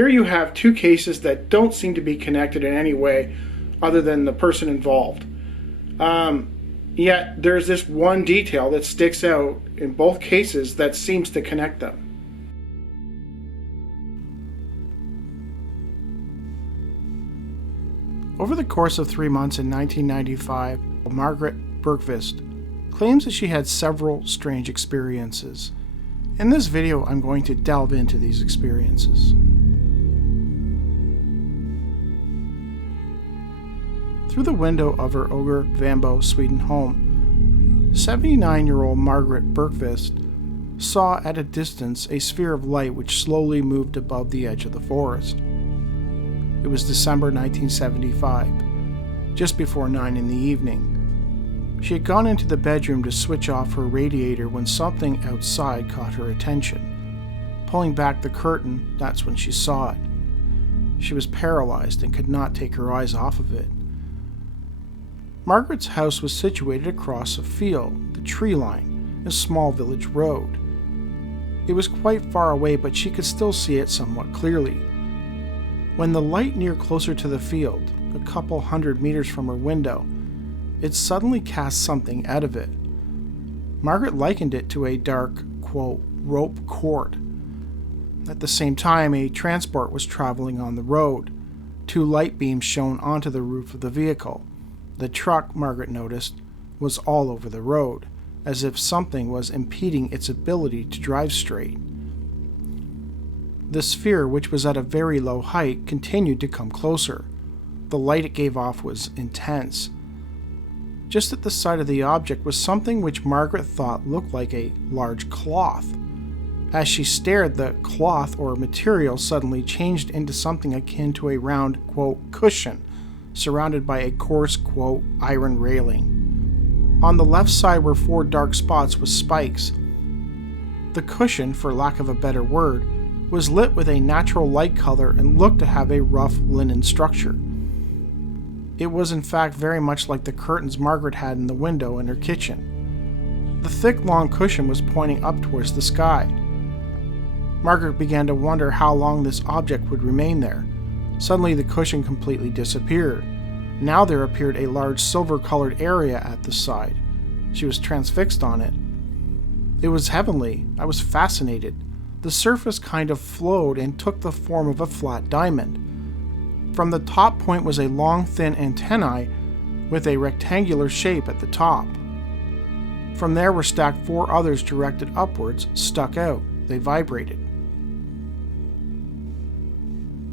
Here you have two cases that don't seem to be connected in any way other than the person involved. Yet there's this one detail that sticks out in both cases that seems to connect them. Over the course of 3 months in 1995, Margaret Bergkvist claims that she had several strange experiences. In this video, I'm going to delve into these experiences. Through the window of her Ogre Vambo, Sweden home, 79-year-old Margaret Bergkvist saw at a distance a sphere of light which slowly moved above the edge of the forest. It was December 1975, just before 9 in the evening. She had gone into the bedroom to switch off her radiator when something outside caught her attention. Pulling back the curtain, that's when she saw it. She was paralyzed and could not take her eyes off of it. Margaret's house was situated across a field, the tree line, a small village road. It was quite far away, but she could still see it somewhat clearly. When the light neared closer to the field, a couple 100 meters from her window, it suddenly cast something out of it. Margaret likened it to a dark, quote, rope cord. At the same time, a transport was traveling on the road. 2 light beams shone onto the roof of the vehicle. The truck, Margaret noticed, was all over the road, as if something was impeding its ability to drive straight. The sphere, which was at a very low height, continued to come closer. The light it gave off was intense. Just at the side of the object was something which Margaret thought looked like a large cloth. As she stared, the cloth or material suddenly changed into something akin to a round, quote, cushion, surrounded by a coarse, quote, iron railing. On the left side were 4 dark spots with spikes. The cushion, for lack of a better word, was lit with a natural light color and looked to have a rough linen structure. It was in fact very much like the curtains Margaret had in the window in her kitchen. The thick, long cushion was pointing up towards the sky. Margaret began to wonder how long this object would remain there. Suddenly the cushion completely disappeared. Now there appeared a large silver-colored area at the side. She was transfixed on it. It was heavenly. I was fascinated. The surface kind of flowed and took the form of a flat diamond. From the top point was a long, thin antennae with a rectangular shape at the top. From there were stacked 4 others directed upwards, stuck out. They vibrated.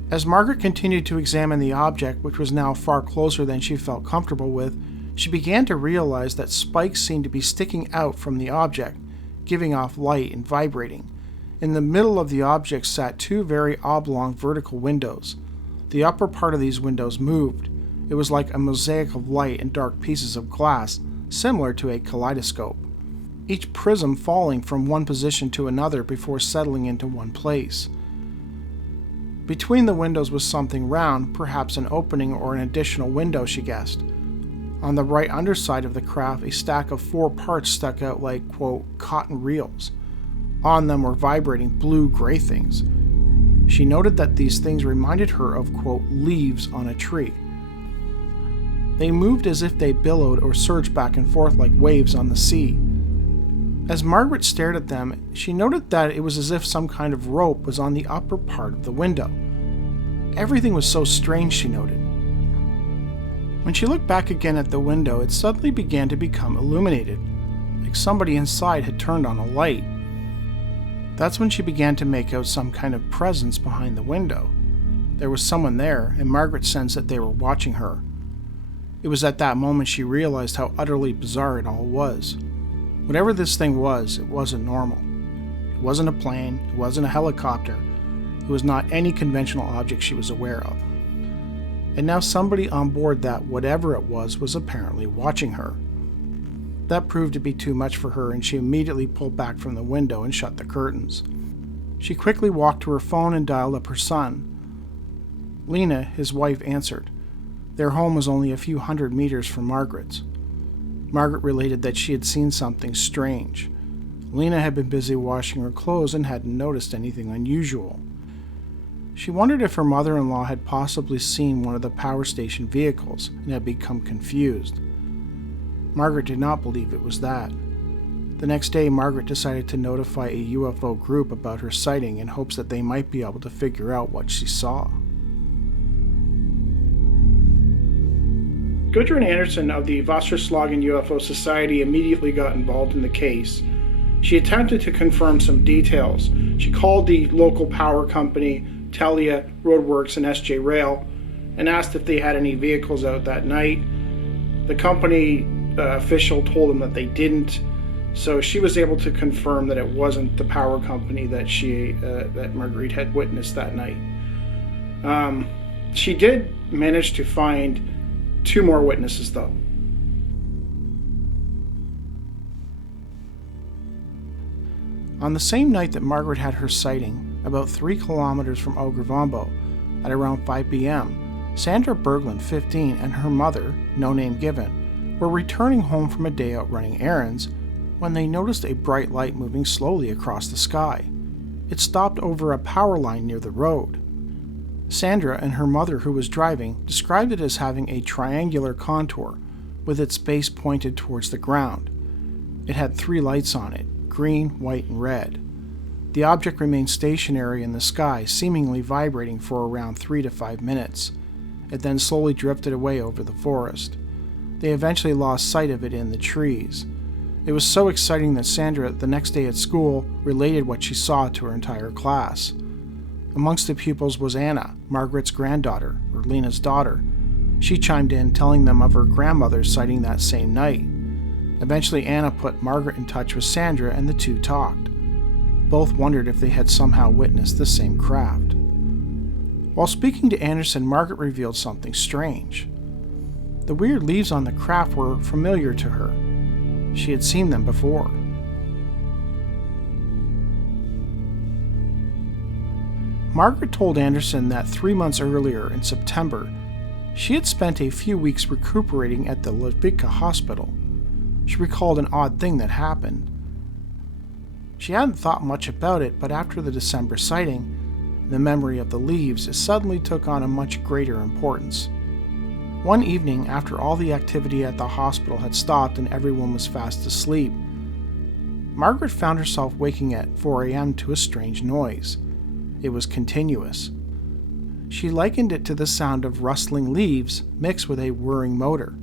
As Margaret continued to examine the object, which was now far closer than she felt comfortable with, she began to realize that spikes seemed to be sticking out from the object, giving off light and vibrating. In the middle of the object sat 2 very oblong vertical windows. The upper part of these windows moved. It was like a mosaic of light and dark pieces of glass, similar to a kaleidoscope, each prism falling from one position to another before settling into one place. Between the windows was something round, perhaps an opening or an additional window, she guessed. On the right underside of the craft, a stack of 4 parts stuck out like, quote, cotton reels. On them were vibrating blue-gray things. She noted that these things reminded her of, quote, leaves on a tree. They moved as if they billowed or surged back and forth like waves on the sea. As Margaret stared at them, she noted that it was as if some kind of rope was on the upper part of the window. Everything was so strange, she noted. When she looked back again at the window, it suddenly began to become illuminated, like somebody inside had turned on a light. That's when she began to make out some kind of presence behind the window. There was someone there, and Margaret sensed that they were watching her. It was at that moment she realized how utterly bizarre it all was. Whatever this thing was, it wasn't normal. It wasn't a plane, it wasn't a helicopter, it was not any conventional object she was aware of. And now somebody on board that whatever it was apparently watching her. That proved to be too much for her, and she immediately pulled back from the window and shut the curtains. She quickly walked to her phone and dialed up her son. Lena, his wife, answered. Their home was only a few 100 meters from Margaret's. Margaret related that she had seen something strange. Lena had been busy washing her clothes and hadn't noticed anything unusual. She wondered if her mother-in-law had possibly seen one of the power station vehicles and had become confused. Margaret did not believe it was that. The next day, Margaret decided to notify a UFO group about her sighting in hopes that they might be able to figure out what she saw. Gudrun Anderson of the Wasserslagen UFO Society immediately got involved in the case. She attempted to confirm some details. She called the local power company, Telia, Roadworks, and SJ Rail, and asked if they had any vehicles out that night. The company official told them that they didn't, so she was able to confirm that it wasn't the power company that Marguerite had witnessed that night. She did manage to find 2 more witnesses, though. On the same night that Margaret had her sighting, about 3 kilometers from Ogrevambo, at around 5 p.m., Sandra Berglund, 15, and her mother, no name given, were returning home from a day out running errands when they noticed a bright light moving slowly across the sky. It stopped over a power line near the road. Sandra and her mother, who was driving, described it as having a triangular contour, with its base pointed towards the ground. It had 3 lights on it, green, white, and red. The object remained stationary in the sky, seemingly vibrating for around 3 to 5 minutes. It then slowly drifted away over the forest. They eventually lost sight of it in the trees. It was so exciting that Sandra, the next day at school, related what she saw to her entire class. Amongst the pupils was Anna, Margaret's granddaughter, or Lena's daughter. She chimed in, telling them of her grandmother's sighting that same night. Eventually, Anna put Margaret in touch with Sandra, and the two talked. Both wondered if they had somehow witnessed the same craft. While speaking to Anderson, Margaret revealed something strange. The weird leaves on the craft were familiar to her. She had seen them before. Margaret told Anderson that 3 months earlier, in September, she had spent a few weeks recuperating at the Ludvika hospital. She recalled an odd thing that happened. She hadn't thought much about it, but after the December sighting, the memory of the leaves suddenly took on a much greater importance. One evening, after all the activity at the hospital had stopped and everyone was fast asleep, Margaret found herself waking at 4 a.m. to a strange noise. It was continuous. She likened it to the sound of rustling leaves mixed with a whirring motor.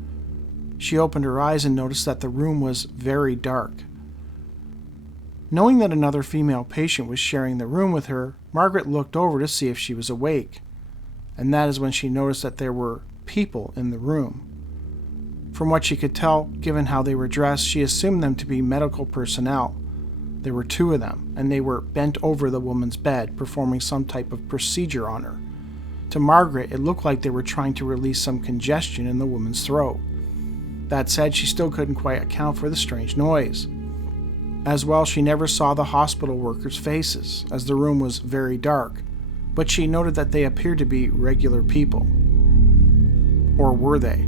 She opened her eyes and noticed that the room was very dark. Knowing that another female patient was sharing the room with her, Margaret looked over to see if she was awake, and that is when she noticed that there were people in the room. From what she could tell, given how they were dressed, she assumed them to be medical personnel. There were 2 of them, and they were bent over the woman's bed, performing some type of procedure on her. To Margaret, it looked like they were trying to release some congestion in the woman's throat. That said, she still couldn't quite account for the strange noise. As well, she never saw the hospital workers' faces, as the room was very dark, but she noted that they appeared to be regular people. Or were they?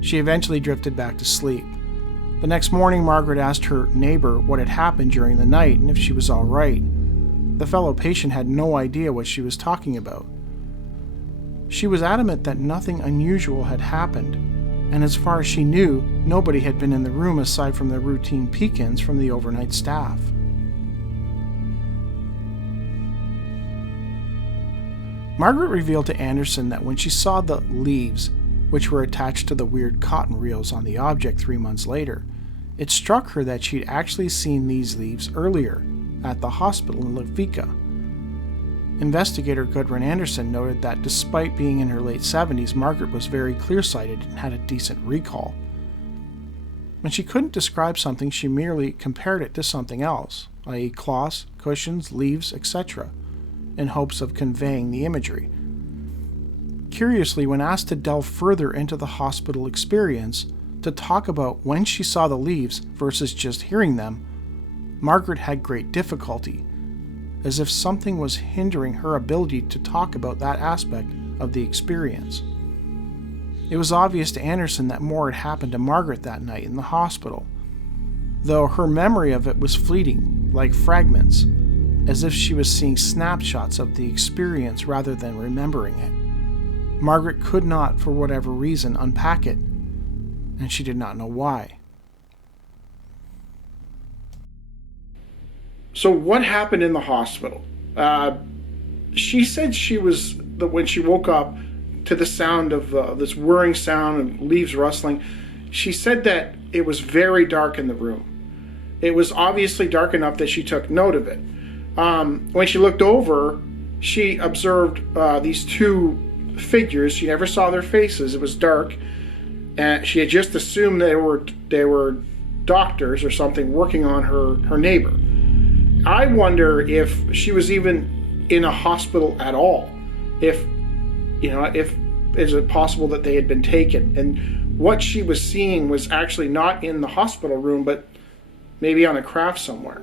She eventually drifted back to sleep. The next morning, Margaret asked her neighbor what had happened during the night and if she was all right. The fellow patient had no idea what she was talking about. She was adamant that nothing unusual had happened, and as far as she knew, nobody had been in the room aside from the routine peek-ins from the overnight staff. Margaret revealed to Anderson that when she saw the leaves, which were attached to the weird cotton reels on the object 3 months later, it struck her that she'd actually seen these leaves earlier, at the hospital in Ludvika. Investigator Gudrun Anderson noted that despite being in her late 70s, Margaret was very clear-sighted and had a decent recall. When she couldn't describe something, she merely compared it to something else, i.e. cloths, cushions, leaves, etc., in hopes of conveying the imagery. Curiously, when asked to delve further into the hospital experience, to talk about when she saw the leaves versus just hearing them, Margaret had great difficulty, as if something was hindering her ability to talk about that aspect of the experience. It was obvious to Anderson that more had happened to Margaret that night in the hospital, though her memory of it was fleeting, like fragments. as if she was seeing snapshots of the experience rather than remembering it. Margaret could not, for whatever reason, unpack it, and she did not know why. So what happened in the hospital? She said that when she woke up to the sound of this whirring sound and leaves rustling, she said that it was very dark in the room. It was obviously dark enough that she took note of it. When she looked over, she observed these two figures. She never saw their faces. It was dark, and she had just assumed they were doctors or something working on her neighbor. I wonder if she was even in a hospital at all. If is it possible that they had been taken, and what she was seeing was actually not in the hospital room, but maybe on a craft somewhere.